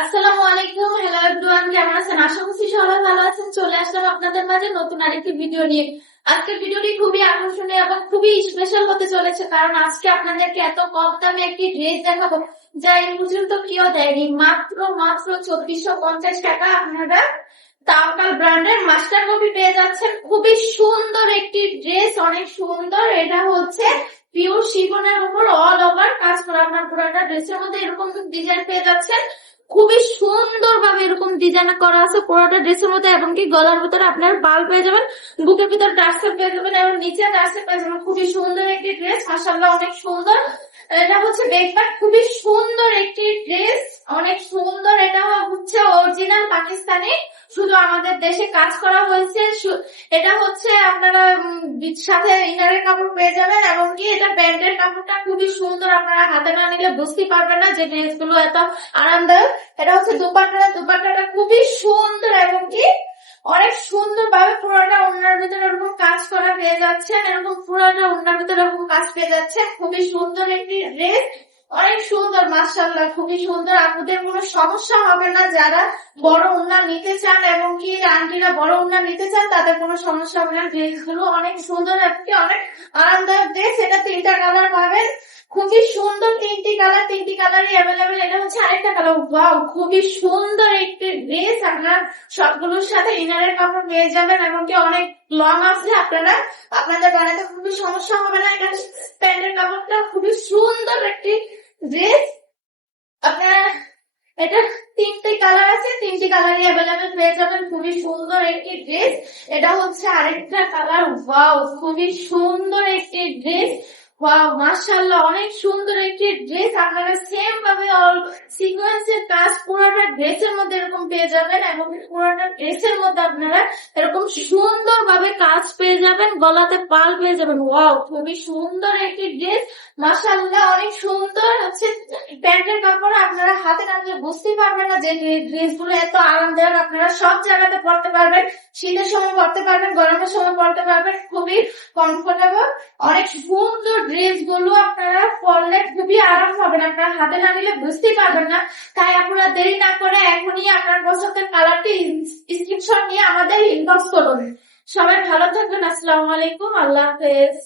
আসসালামু আলাইকুম, hello everyone, কেমন আছেন? আশা করছি সবাই ভালো আছেন। চলে আসলাম আপনাদের মাঝে নতুন আরেকটি ভিডিও নিয়ে। আজকের ভিডিওটি খুবই আকর্ষণীয় এবং খুবই স্পেশাল হতে চলেছে, কারণ আজকে আপনাদেরকে এত কম দামে একটি ড্রেস দেখাবো যা এই পর্যন্ত কেউ দেয়নি। মাত্র মাত্র 2450 টাকা আপনারা তাওকাল ব্র্যান্ডের মাস্টার কপি পেয়ে যাচ্ছেন। খুবই সুন্দর একটি ড্রেস, অনেক সুন্দর। এটা হচ্ছে পিওর শিফনের উপর অল ওভার কাজ করা। আপনার পুরোটা ড্রেসের মধ্যে এরকম ডিজাইন পেয়ে যাচ্ছেন। খুবই সুন্দর ভাবে এরকম ডিজাইন করা আছে পুরোটা ড্রেসের মধ্যে, এবং কি গলার ভিতরে আপনার পাল পেয়ে যাবেন, বুকের ভিতরে টার্সেল পেয়ে যাবেন এবং নিচে টার্সেল পেয়ে যাবেন। খুবই সুন্দর একটি ড্রেস, মাশাআল্লাহ অনেক সুন্দর। এটা হচ্ছে ব্যাকপ্যাক, খুবই সুন্দর একটি ড্রেস, অনেক সুন্দর। এটা হচ্ছে অরিজিনাল পাকিস্তানি, শুধু আমাদের দেশে কাজ করা হয়েছে। এটা হচ্ছে আপনারা সাথে ইনারের কাপড় পেয়ে যাবেন, এবং কি এটা প্যান্টের কাপড়টা খুবই সুন্দর। আপনারা হাতে না নিলে বুঝতেই পারবেন না যে ড্রেস গুলো এত আরামদায়ক। এটা হচ্ছে দুপাট্টাটা খুবই সুন্দর, এবং কি অনেক সুন্দর ভাবে পুরোটা ওড়নার ভিতরে এরকম কাজ করা পেয়ে যাচ্ছেন। এরকম পুরোটা ওড়নার ভিতরে এরকম কাজ পেয়ে যাচ্ছে। খুবই সুন্দর একটি ড্রেস, অনেক সুন্দর, মাশাআল্লাহ খুবই সুন্দর। আপনাদের কোনো সমস্যা হবে না। যারা বড় ওড়না নিতে চান এবং কি আন্টিরা বড় ওড়না নিতে চান, তাদের কোনো সমস্যা হবে না। ড্রেস গুলো অনেক সুন্দর, একটি অনেক আরামদায়ক ড্রেস। এটা 3টা কালার পাবেন, খুবই সুন্দর। 3টি কালার, 3টি কালারই অ্যাভেলেবেল। এটা হচ্ছে আরেকটা কালার। ওয়াও, খুবই সুন্দর একটি ড্রেস। আপনার সবগুলোর সাথে ইনারের কাপড় পেয়ে যাবেন, এবং কি অনেক লং আছে। আপনাদের বানাতে খুবই সমস্যা হবে না। এটা প্যান্টের কাপড়টা খুবই সুন্দর একটি ড্রেস। আপনারা এটা 3টি কালার আছে, 3টি কালারই অ্যাভেলেবেল পেয়ে যাবেন। খুবই সুন্দর একটি ড্রেস। এটা হচ্ছে আরেকটা কালার। ওয়াও, খুবই সুন্দর একটি ড্রেস। ওয়াও, মাশাআল্লাহ অনেক সুন্দর একটি ড্রেস। আপনারা সেম ভাবে অল সিকোয়েন্সের কাজ পুরোটা ড্রেসের মধ্যে এরকম পেয়ে যাবেন, এবং পুরোটা ড্রেসের মধ্যে আপনারা এরকম সুন্দর ভাবে কাজ পেয়ে যাবেন, গলাতে পাল পেয়ে যাবেন। ওয়াও, খুবই সুন্দর একটি ড্রেস, মাশাআল্লাহ অনেক সুন্দর। হচ্ছে প্যান্টের কাপড় আপনারা হাতে রাখলে বুঝতেই পারবেন না যে ড্রেস গুলো এত আরামদায়ক। আপনারা সব জায়গাতে পড়তে পারবেন, শীতের সময় পড়তে পারবেন, গরমের সময় পড়তে পারবেন, খুবই কমফোর্টেবল। অনেক সুন্দর ড্রেস গুলো, আপনারা পরলে খুবই আরাম হবেন। আপনারা হাতে না নিলে বুঝতেই পারবেন না। তাই আপনারা দেরি না করে এখনই আপনার পছন্দের কালারটি স্ক্রিনশট নিয়ে আমাদের ইনবক্স করুন। সবাই ভালো থাকবেন। আসসালামু আলাইকুম, আল্লাহ হাফেজ।